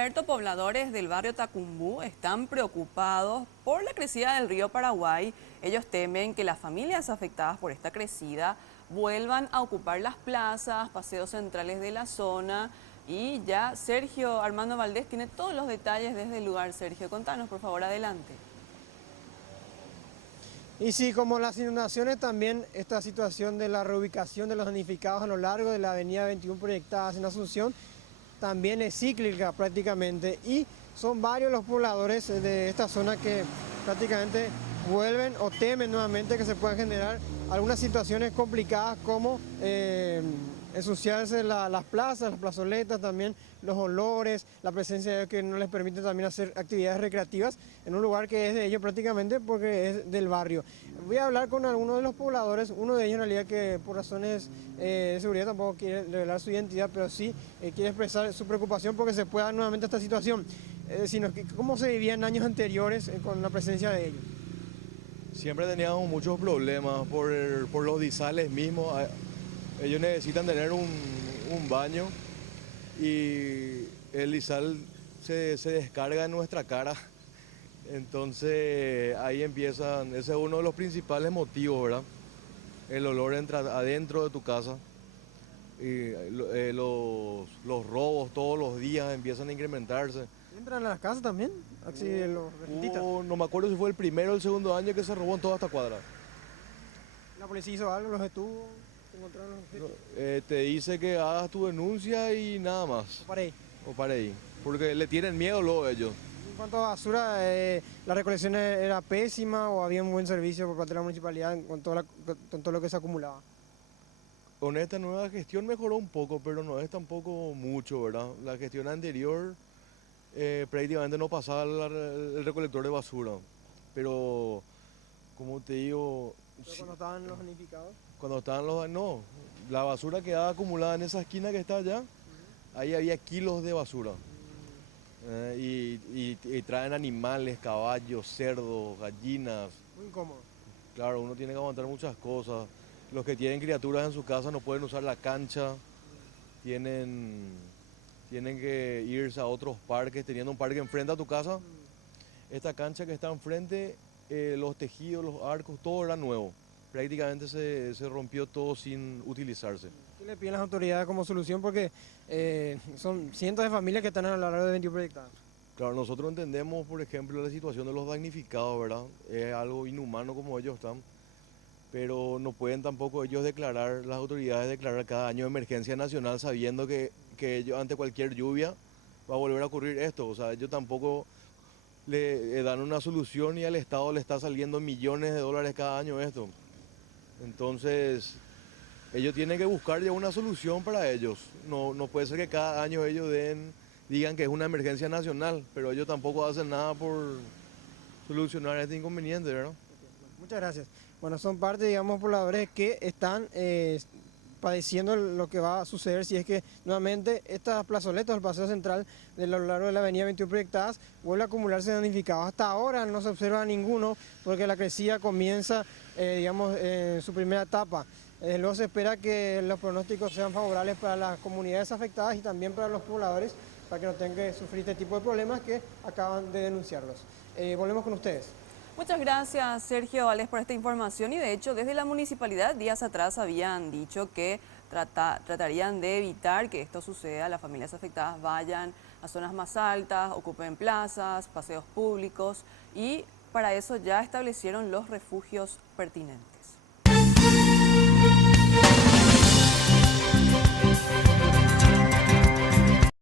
Roberto, pobladores del barrio Tacumbú están preocupados por la crecida del río Paraguay. Ellos temen que las familias afectadas por esta crecida vuelvan a ocupar las plazas, paseos centrales de la zona. Y ya Sergio Armando Valdés tiene todos los detalles desde el lugar. Sergio, contanos, por favor, adelante. Y sí, como las inundaciones, también esta situación de la reubicación de los damnificados a lo largo de la avenida 21 proyectadas en Asunción también es cíclica prácticamente, y son varios los pobladores de esta zona que prácticamente vuelven o temen nuevamente que se puedan generar algunas situaciones complicadas como ensuciarse las plazas, las plazoletas, también los olores, la presencia de que no les permite también hacer actividades recreativas en un lugar que es de ellos prácticamente porque es del barrio. Voy a hablar con algunos de los pobladores, uno de ellos en realidad que por razones de seguridad tampoco quiere revelar su identidad, pero sí quiere expresar su preocupación porque se pueda dar nuevamente esta situación. Sino que cómo se vivía en años anteriores con la presencia de ellos. Siempre teníamos muchos problemas por los disales mismos. Ellos necesitan tener un baño y el disal se descarga en nuestra cara. Entonces ahí empiezan, ese es uno de los principales motivos, ¿verdad? El olor entra adentro de tu casa y los robos todos los días empiezan a incrementarse. ¿Entran a las casas también? Así los rentistas. No me acuerdo si fue el primero o el segundo año que se robó en toda esta cuadra. ¿La policía hizo algo? ¿Los detuvo? ¿Encontraron los objetos? Te dice que hagas tu denuncia y nada más. ¿O para ahí? O para ahí. Porque le tienen miedo luego ellos. En cuanto a basura, ¿la recolección era pésima o había un buen servicio por parte de la municipalidad con todo lo que se acumulaba? Con esta nueva gestión mejoró un poco, pero no es tampoco mucho, ¿verdad? La gestión anterior prácticamente no pasaba el recolector de basura. Pero, como te digo... ¿Pero cuando estaban los damnificados? Cuando estaban no, la basura quedaba acumulada en esa esquina que está allá, ahí había kilos de basura. Y traen animales, caballos, cerdos, gallinas. Muy incómodo. Claro, uno tiene que aguantar muchas cosas. Los que tienen criaturas en su casa no pueden usar la cancha, tienen que irse a otros parques, teniendo un parque enfrente a tu casa. Esta cancha que está enfrente, los tejidos, los arcos, todo era nuevo. Prácticamente se rompió todo sin utilizarse. ¿Qué le piden las autoridades como solución? Porque son cientos de familias que están a lo largo de 21 proyectadas. Claro, nosotros entendemos, por ejemplo, la situación de los damnificados, ¿verdad? Es algo inhumano como ellos están, pero no pueden tampoco ellos declarar, las autoridades declarar cada año emergencia nacional sabiendo que ellos ante cualquier lluvia va a volver a ocurrir esto. O sea, ellos tampoco le dan una solución y al Estado le está saliendo millones de dólares cada año esto. Entonces, ellos tienen que buscar ya una solución para ellos. No puede ser que cada año ellos digan que es una emergencia nacional, pero ellos tampoco hacen nada por solucionar este inconveniente, ¿verdad? Muchas gracias. Bueno, son parte, digamos, pobladores que están padeciendo lo que va a suceder si es que nuevamente estas plazoletas, el paseo central de lo largo de la avenida 21 proyectadas, vuelve a acumularse damnificados. Hasta ahora no se observa ninguno porque la crecida comienza, digamos, en su primera etapa. Luego se espera que los pronósticos sean favorables para las comunidades afectadas y también para los pobladores, para que no tengan que sufrir este tipo de problemas que acaban de denunciarlos. Volvemos con ustedes. Muchas gracias, Sergio Valdés, por esta información. Y de hecho, desde la municipalidad, días atrás habían dicho que tratarían de evitar que esto suceda. Las familias afectadas vayan a zonas más altas, ocupen plazas, paseos públicos y para eso ya establecieron los refugios pertinentes.